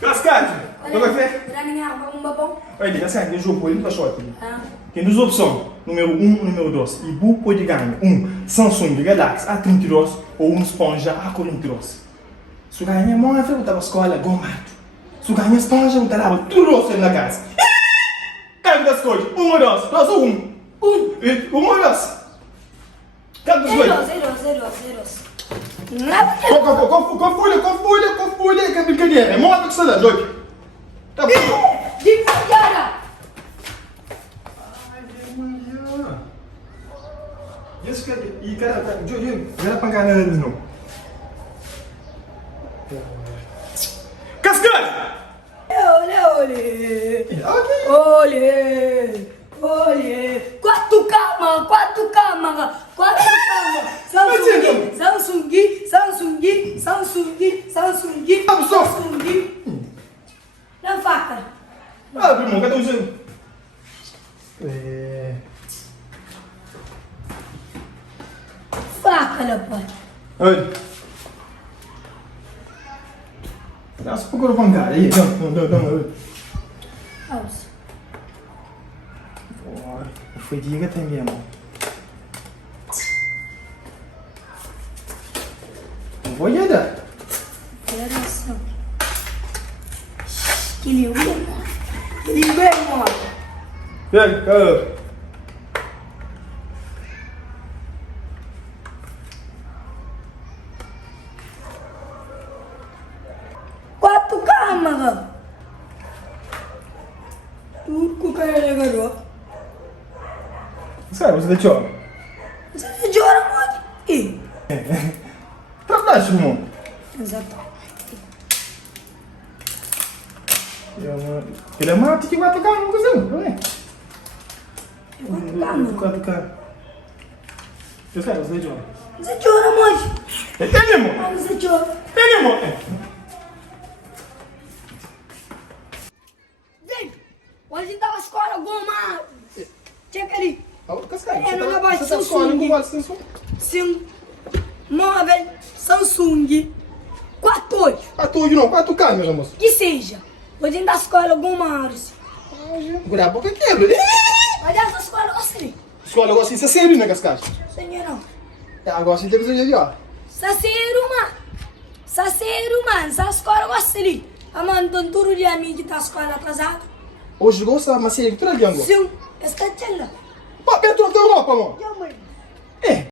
Cascade, como é que é? Olha, Cascade, tem jogo ele para short. Ah. Tem duas opções, número 1 e número 2. E você pode ganhar Samsung Galaxy A32 ou esponja A42. Se ganhar, mãe, eu vou escola gomado. Se ganhar esponja, eu vou tudo rosto na casa. Cadê das coisas? 1 ou 2? 2 ou 1? 1 ou 2? Cadê das coisas? Zero. Confulha, que brincadeira. É moto que você dá, Joque. Tá bom. Devagar! Maria. Yes, e cara, Jojo, era pra enganar eles não. Cascade! Olhe! Quatro câmaras! Samsung! Na faca! Ah, primo, cadê o seu? Faca, rapaz! Olha. Dá só procura bancária aí. Não. House. Foi diga tem mesmo. Vou ir dar. Geração. Que lindo, irmão! Pega, Quatro câmaras! Tudo com o carregador. Sério, você deixou? Você de hora muito? Trabalha, irmão. Exato. Ele é mato que vai tocar, não consegue, não é? Quatro Eu quero, você deixou. Você de hora muito? Ele, irmão. Você de hora. Ele, irmão. Vem! Hoje tá na escola, goma! Checa ali! Cascai, É, não vai você tá Samsung. escolhendo um negócio Samsung. Sim. Móvel Samsung 48. 4 não, 4K, meus amores. Que seja. Hoje da escola, goma! Agora a boca quebra. Olha essa escola, assim. Escola, agora assim, você é sério, né, Cascai? Senhor, não. Agora assim, televisão ali, ó. Saceiro, mano. Essa escola, assim. Amando tudo de amigo que tá escola atrasado. Hoje gosta, mas você é que tu não é de Sim. Essa é a tela. Pô, Petro, teu roupa, amor. E a mãe? É.